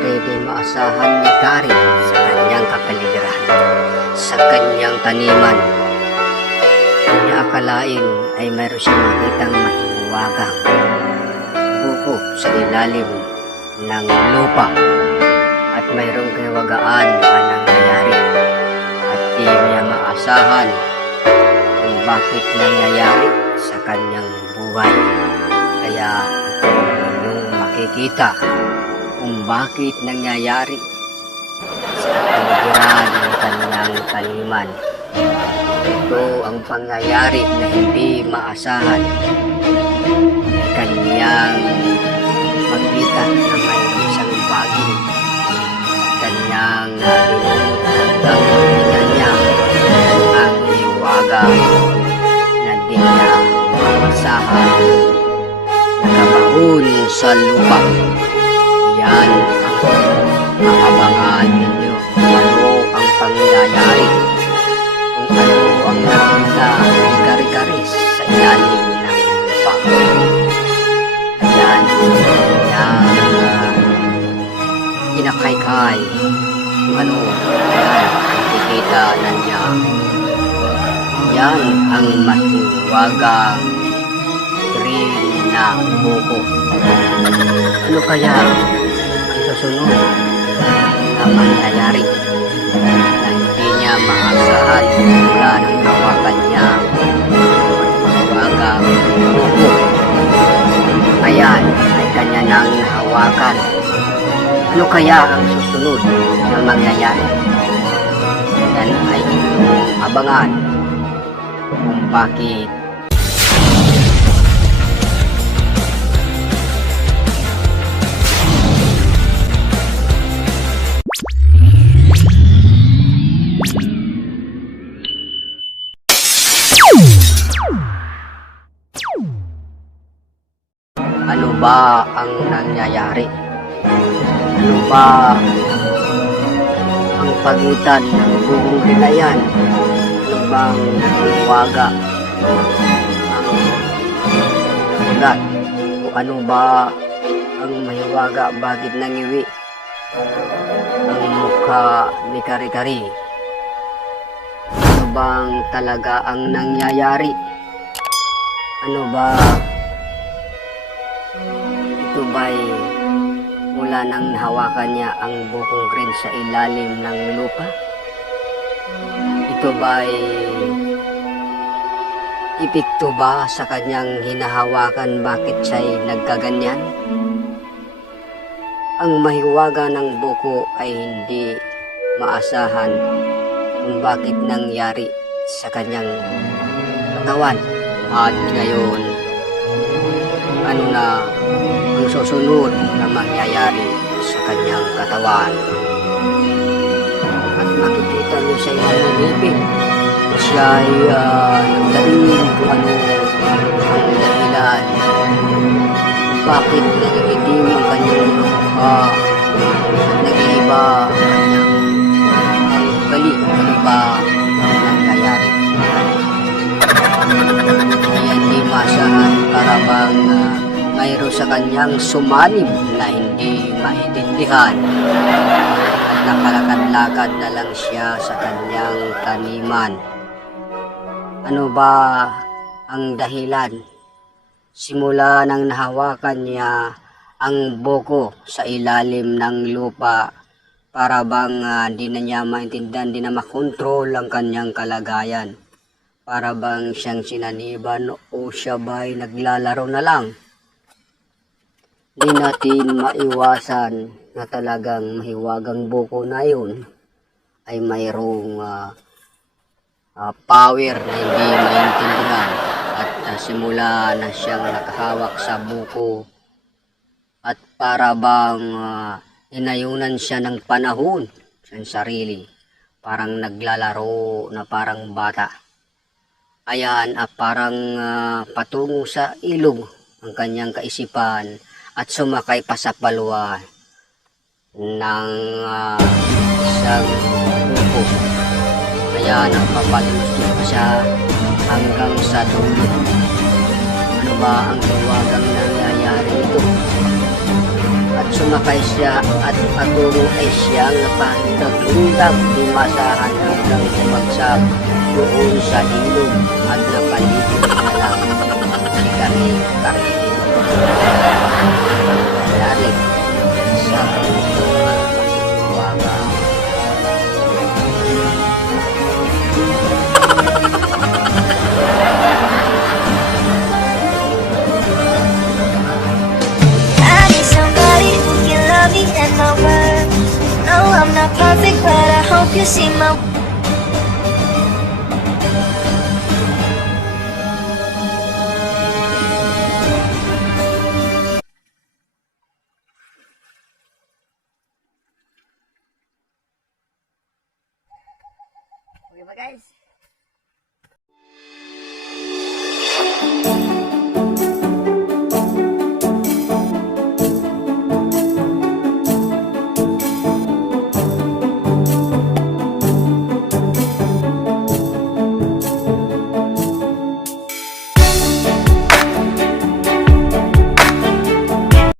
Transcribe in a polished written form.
nangyayari di maasahan ni Kari sa kanyang kapaligiran, sa kanyang taniman. Kanya akalain ay mayroon siyang makitang mahiwagang buko sa ilalim ng lupa at mayroong kahiwagaan ang nangyayari at di niya maasahan kung bakit nangyayari sa kanyang buhay. Kaya ito yung makikita kung bakit nangyayari sa kapaligiran ng kanyang taniman. Ito ang pangyayari na hindi maasahan. Kanyang makita na mayroon isang bagay at kanyang nalulunod hanggang makita niya ang hiwagang na di niya maasahan nakabaon sa lupa. Yan ang abangan ninyo kung ano ang pangyayari, kung ano ang nakita ni Kari-Karis sa ilalim ng lupa. Ayan ang kinakaykay kung ano yan ang kikita na niya. Yan ang mahiwagang green na buko. Ano kaya ang susunod na mangyayari na hindi niya maasahan mula ng hawakan niya mahiwagang buko? Ayan ay kanya nang hawakan. Ano kaya ang susunod na mangyayari? Yan ay inyong abangan kung bakit ano ba ang nangyayari? Ano ba ang pagitan ng bugong hilayan? Ano bang hiwaga ang ulat? O ano ba ang mahiwaga? Bakit nangiwi ang mukha ni Kari-Kari? Ano bang talaga ang nangyayari? Ano ba ito ba'y mula nang hawakan niya ang bukong green sa ilalim ng lupa? Ito ba'y epekto ba sa kanyang hinahawakan bakit siya'y nagkaganyan? Ang mahiwaga ng buko ay hindi maasahan kung bakit nangyari sa kanyang katawan. At ngayon, ano na ang susunod na mangyayari sa kanyang katawan? At makikita niyo siya ay nanilipin. Siya ay nagdaing kung ano ang dahilan. Bakit nagigitim ang kanyang mukha at nag-iiba ang kanyang ugali? Ano ba ang nangyayari? Hindi masahan para bang mayroon sa kanyang sumanib na hindi maintindihan at nakalakad-lakad na lang siya sa kanyang taniman. Ano ba ang dahilan? Simula nang nahawakan niya ang buko sa ilalim ng lupa, para bang di na niya maintindihan, di na makontrol ang kanyang kalagayan. Para bang siyang sinaniban o siya ba'y naglalaro na lang? Di natin maiwasan na talagang mahiwagang buko na yun ay mayroong power na hindi maintindihan at simula na siyang nakahawak sa buko at para bang inayunan siya ng panahon sa sarili, parang naglalaro na parang bata. Ayan, parang patungo sa ilog ang kanyang kaisipan at sumakay pa sa palwa ng isang buko. Ayan, papalustos pa siya hanggang sa dulo. Ano ba ang tawagang nangyayari ito? At sumakay siya at patungo ay siyang naglundag di masahan hanggang bumagsak doon sa ilog at napaligid na lang si Karin. Nangyari sa puso waga. I need somebody who can love me and my word. No, I'm not perfect, but I hope you see my. Okay ba guys?